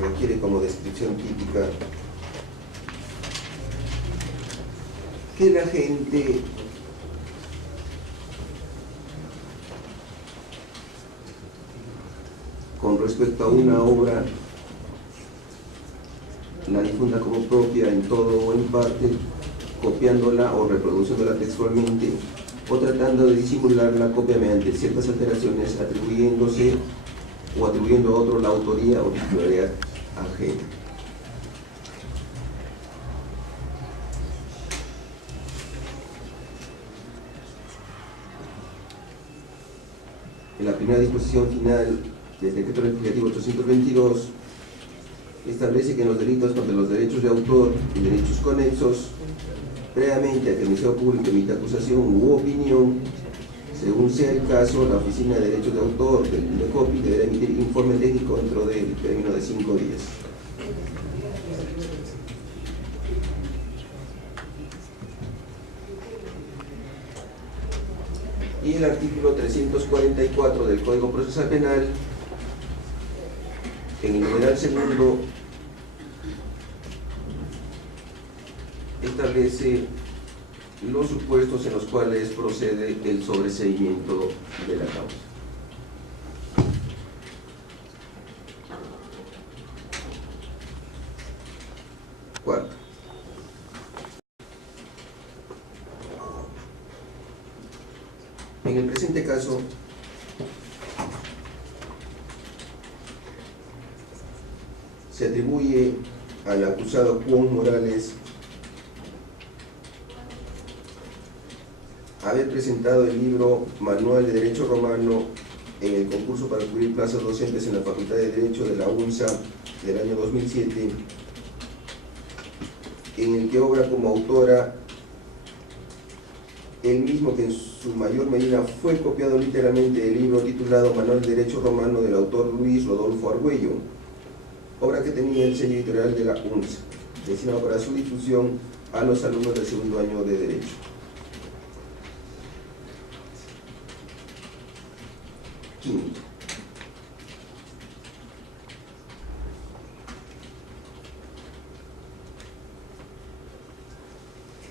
requiere como descripción típica que la gente con respecto a una obra la difunda como propia en todo o en parte, copiándola o reproduciéndola textualmente, o tratando de disimular la copia mediante ciertas alteraciones, atribuyéndose o atribuyendo a otro la autoría o titularidad ajena. En la primera disposición final del Decreto Legislativo 822 establece que en los delitos contra los derechos de autor y derechos conexos, previamente a que el Ministerio Público emita acusación u opinión, según sea el caso, la Oficina de Derechos de Autor del INDECOPI deberá emitir informe técnico dentro del término de 5 días. Y el artículo 344 del Código Procesal Penal, en el numeral segundo, establece los supuestos en los cuales procede el sobreseimiento de la causa. Cuarto, en el presente caso, se atribuye al acusado Juan Morales haber presentado el libro Manual de Derecho Romano en el concurso para cubrir plazas docentes en la Facultad de Derecho de la UNSA del año 2007, en el que obra como autora el mismo que en su mayor medida fue copiado literalmente del libro titulado Manual de Derecho Romano del autor Luis Rodolfo Argüello, obra que tenía el sello editorial de la UNSA, destinado para su difusión a los alumnos del segundo año de Derecho. Quinto,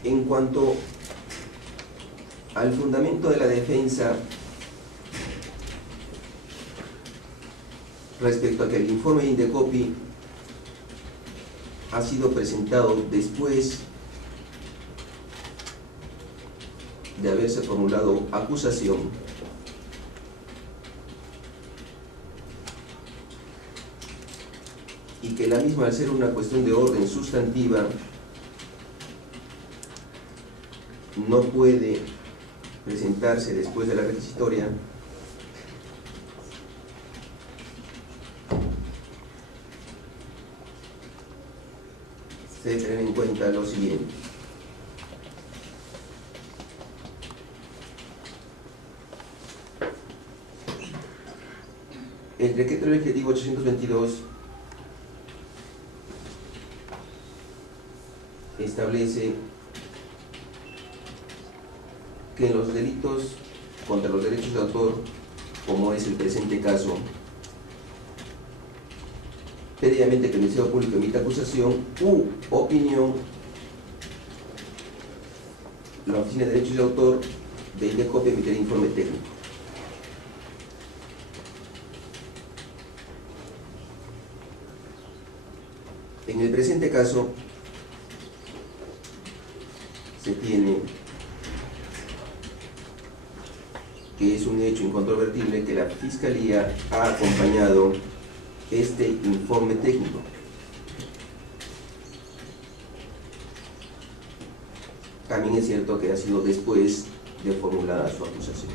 en cuanto al fundamento de la defensa respecto a que el informe de INDECOPI ha sido presentado después de haberse formulado acusación, y que la misma, al ser una cuestión de orden sustantiva, no puede presentarse después de la requisitoria, se debe tener en cuenta lo siguiente. El Decreto Legislativo 822 establece que en los delitos contra los derechos de autor, como es el presente caso, previamente que el Ministerio Público emita acusación u opinión, la Oficina de Derechos de Autor de INDECOPI emitirá informe técnico. En el presente caso, se tiene que es un hecho incontrovertible que la Fiscalía ha acompañado este informe técnico. También es cierto que ha sido después de formulada su acusación.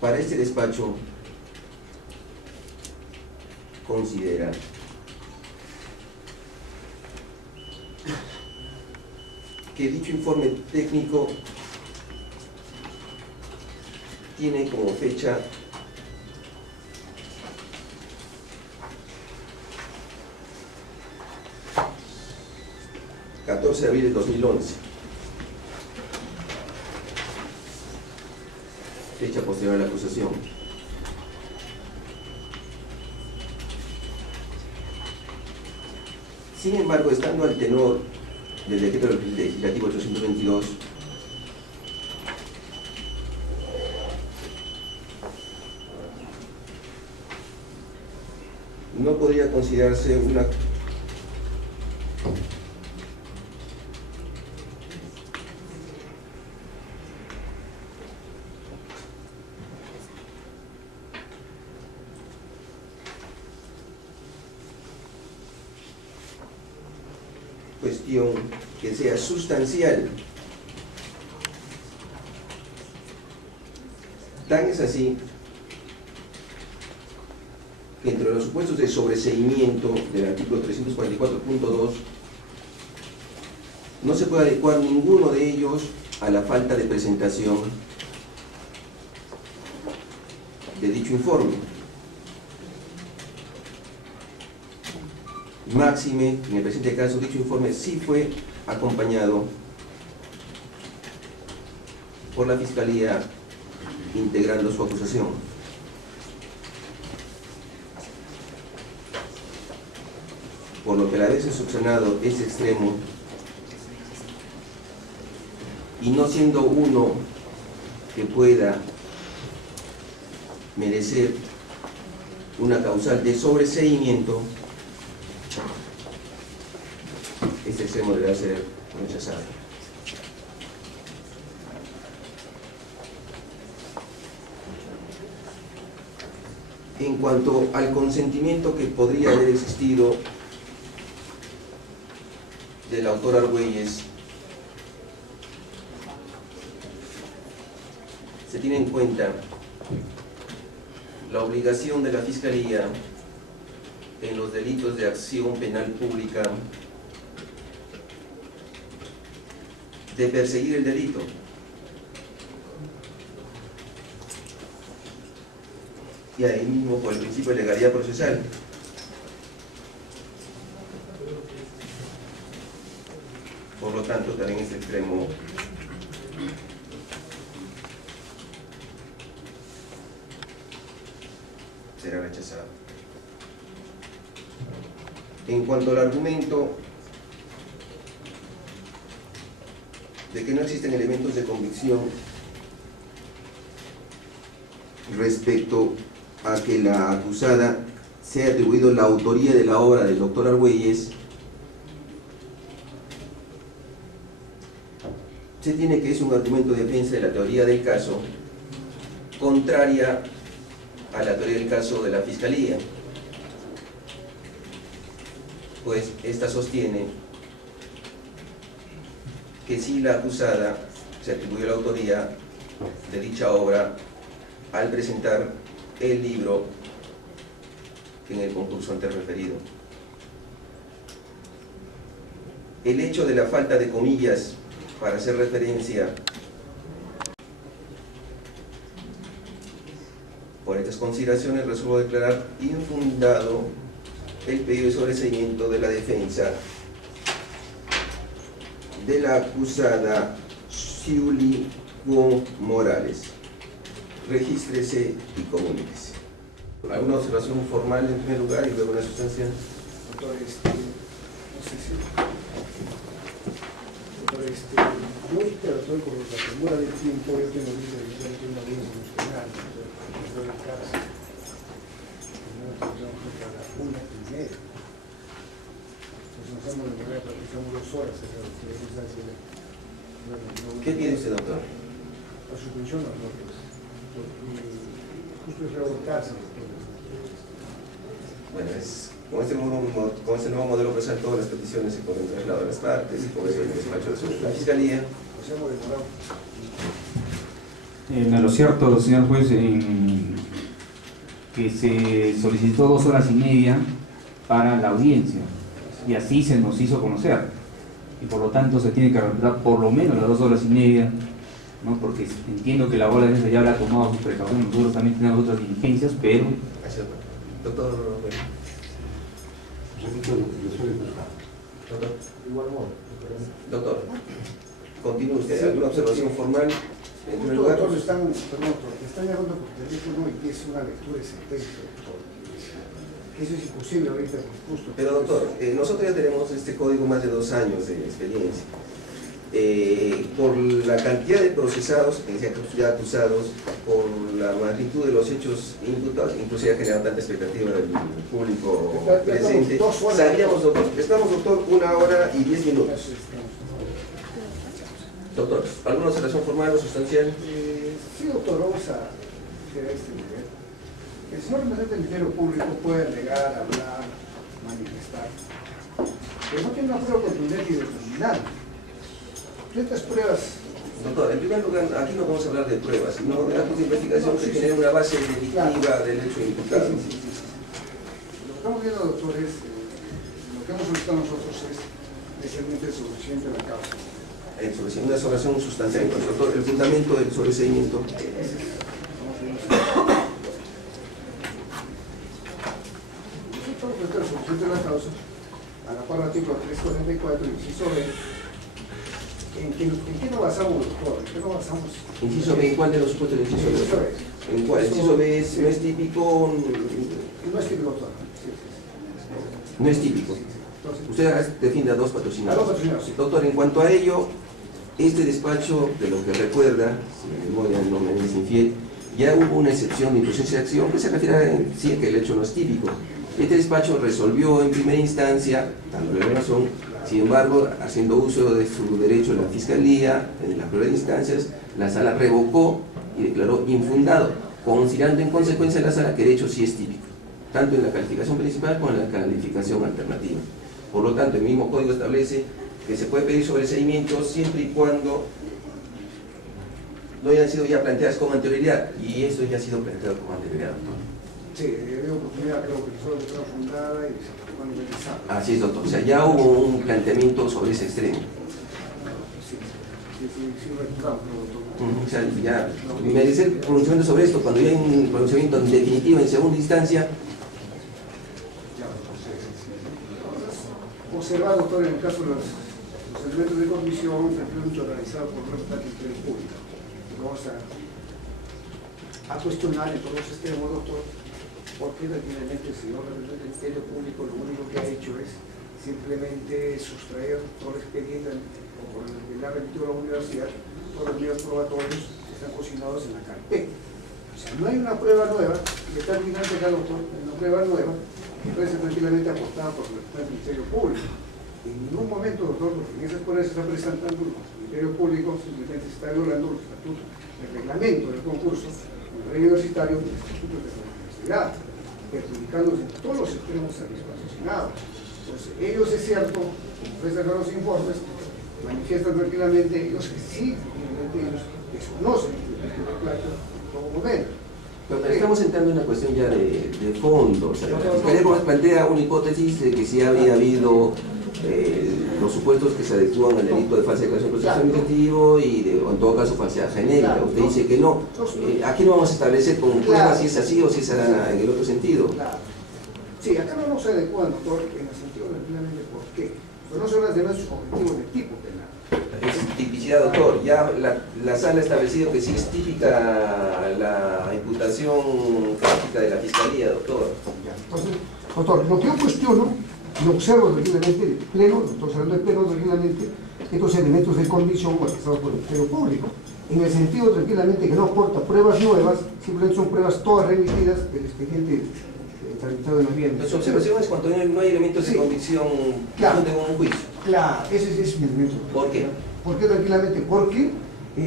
Para este despacho, considera que dicho informe técnico tiene como fecha (14 de abril de 2011), fecha posterior a la acusación. Sin embargo, estando al tenor del decreto legislativo 822, no podría considerarse una cuestión que sea sustancial. Tan es así que entre los supuestos de sobreseimiento del artículo 344.2 no se puede adecuar ninguno de ellos a la falta de presentación de dicho informe. Máxime, en el presente caso, dicho informe sí fue acompañado por la Fiscalía integrando su acusación. Por lo que a la vez es subsanado ese extremo y no siendo uno que pueda merecer una causal de sobreseimiento, este extremo deberá ser rechazado. En cuanto al consentimiento que podría haber existido del autor Argüelles, se tiene en cuenta la obligación de la Fiscalía en los delitos de acción penal pública de perseguir el delito. Y ahí mismo por el principio de legalidad procesal. Por lo tanto, también este extremo será rechazado. En cuanto al argumento de que no existen elementos de convicción respecto a que la acusada se ha atribuido la autoría de la obra del doctor Argüelles, se tiene que es un argumento de defensa de la teoría del caso, contraria a la teoría del caso de la Fiscalía, pues esta sostiene que sí la acusada se atribuyó la autoría de dicha obra al presentar el libro en el concurso antes referido. El hecho de la falta de comillas para hacer referencia por estas consideraciones resuelvo declarar infundado el pedido de sobreseimiento de la defensa de la acusada Xiuli Kwon Morales. Regístrese y comuníquese. ¿Alguna observación formal en primer lugar y luego una sustancial? Doctor, no sé si... Doctor, yo interactué con la premura del tiempo, yo tengo una vida emocional, yo en casa. Tenemos que a las 1:30. Nos hacemos de manera, practicamos 2 horas. ¿Qué pide usted, doctor? La suspensión no, justo es revoltarse. Bueno, con este nuevo modelo procesal todas las peticiones se pueden trasladar a las partes y por eso el despacho de la Fiscalía. Nos hemos demorado. A lo cierto, señor juez, que se solicitó 2 horas y media para la audiencia y así se nos hizo conocer y por lo tanto se tiene que respetar por lo menos las 2 horas y media, ¿no? Porque entiendo que la bola de mesa ya habrá tomado sus precauciones, nosotros también tenemos otras diligencias, pero... Gracias, doctor. Igual modo. Doctor, continúe usted. ¿Alguna observación formal En primer Justo, lugar, doctor, están llamando por teléfono y es una lectura de sentencia, doctor. Eso es imposible ahorita, justo. pero doctor, nosotros ya tenemos este código más de 2 años de experiencia. Por la cantidad de procesados, ya acusados, por la magnitud de los hechos imputados, inclusive ha generado tanta expectativa del público presente. Sabíamos, doctor, estamos, doctor, 1 hora y 10 minutos. Doctor, ¿alguna observación formal o sustancial? Sí, doctor, vamos a hacer este nivel. El señor representante del Ministerio Público puede alegar, hablar, manifestar, pero no tiene una prueba contundente y determinante. Estas pruebas. Doctor, en primer lugar, aquí no vamos a hablar de pruebas, sino de actos de investigación que generen una base delictiva del hecho imputado. Sí. Lo que estamos viendo, doctor, es lo que hemos solicitado nosotros es especialmente el sobreseimiento de la causa. Una observación sustancial, doctor, el fundamento del sobreseimiento. Nosotros el sobreseimiento de la causa, a la cual artículo 344, inciso B. ¿En qué nos basamos, doctor? ¿En qué nos basamos? Inciso B, ¿en cuál de los supuestos del inciso B? ¿En cuál? ¿Inciso B no es típico? No es típico, doctor. No es típico. Usted defiende a 2 patrocinadores. Doctor, en cuanto a ello, este despacho, de lo que recuerda, si la memoria no me es infiel, ya hubo una excepción de imprudencia de acción que se refiere a sí, que el hecho no es típico. Este despacho resolvió en primera instancia, dándole la razón, sin embargo, haciendo uso de su derecho a la Fiscalía, en las primeras instancias, la Sala revocó y declaró infundado, considerando en consecuencia la Sala que el hecho sí es típico, tanto en la calificación principal como en la calificación alternativa. Por lo tanto, el mismo código establece que se puede pedir sobreseimiento siempre y cuando no hayan sido ya planteadas con anterioridad, y eso ya ha sido planteado con anterioridad, doctor. Sí, de oportunidad creo que solo está fundada y se puede analizar. Así es, doctor. O sea, ya hubo un planteamiento sobre ese extremo. Sí, recordamos, doctor. O sea, ya merecer el pronunciamiento sobre esto, cuando ya hay un pronunciamiento en definitivo en segunda instancia. Observar, doctor, en el caso de los elementos de condición, mucho realizado por el representante del público. Vamos a cuestionar en todos los extremos, doctor, porque realmente el señor representante del Ministerio Público lo único que ha hecho es simplemente sustraer todo el expediente por el que le ha remitido a la universidad, todos los medios probatorios que están cocinados en la carpeta. O sea, no hay una prueba nueva, que está terminando acá, doctor, una prueba nueva que puede ser tranquilamente aportada por el representante del Ministerio Público. En ningún momento, doctor, porque en esas pruebas se está presentando el Ministerio Público, simplemente se está violando los estatutos, el reglamento del concurso, el rey universitario, el estatuto de la universidad, perjudicándose en todos los extremos a los patrocinados. Entonces, ellos, es cierto, presentan los informes, manifiestan tranquilamente, ellos que sí, ellos desconocen el plato en todo momento. Pero estamos entrando en una cuestión ya de fondo. O sea, la Fiscalía plantea una hipótesis de que sí habría habido los supuestos que se adecúan al delito de falsa declaración de proceso administrativo y o en todo caso falsedad genérica. Usted dice que no. Aquí no vamos a establecer con pruebas si es así o si es en el otro sentido. Sí, acá no se adecúan, doctor, en el sentido realmente por qué. Pero no son las demás objetivos de tipo penal. Es tipicidad, doctor. Ya la sala ha establecido que sí es típica la imputación práctica de la Fiscalía, doctor. Entonces, doctor, lo que yo cuestiono y observo tranquilamente el pleno, doctor, hablando del pleno tranquilamente, estos elementos de condición orquestados por el Ministerio Público, en el sentido tranquilamente que no aporta pruebas nuevas, simplemente son pruebas todas remitidas del expediente tramitado en la vía. Su observación es cuando no hay elementos de convicción que apunten a un juicio. Claro, ese es mi elemento. ¿Por qué? ¿Por qué tranquilamente? Porque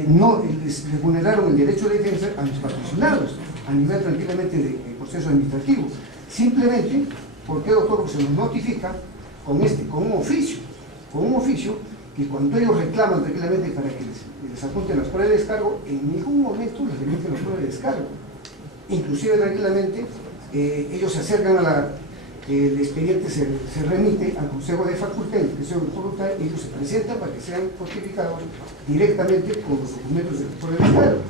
no les vulneraron el derecho de defensa a los patrocinados a nivel tranquilamente de proceso administrativo. Simplemente, ¿por qué, doctor? Porque se nos notifica con un oficio que cuando ellos reclaman tranquilamente para que les apunten las pruebas de descargo, en ningún momento les remiten las pruebas de descargo. Inclusive tranquilamente ellos se acercan el expediente se remite al Consejo de Facultad, el Consejo de Facultad, ellos se presentan para que sean fortificados directamente con los documentos de prueba de descargo.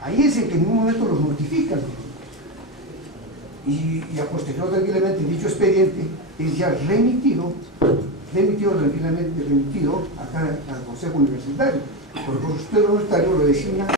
Ahí es en que en un momento los notifican. Y a posterior tranquilamente dicho expediente es ya remitido tranquilamente acá al Consejo Universitario. Por el Consejo Universitario lo designa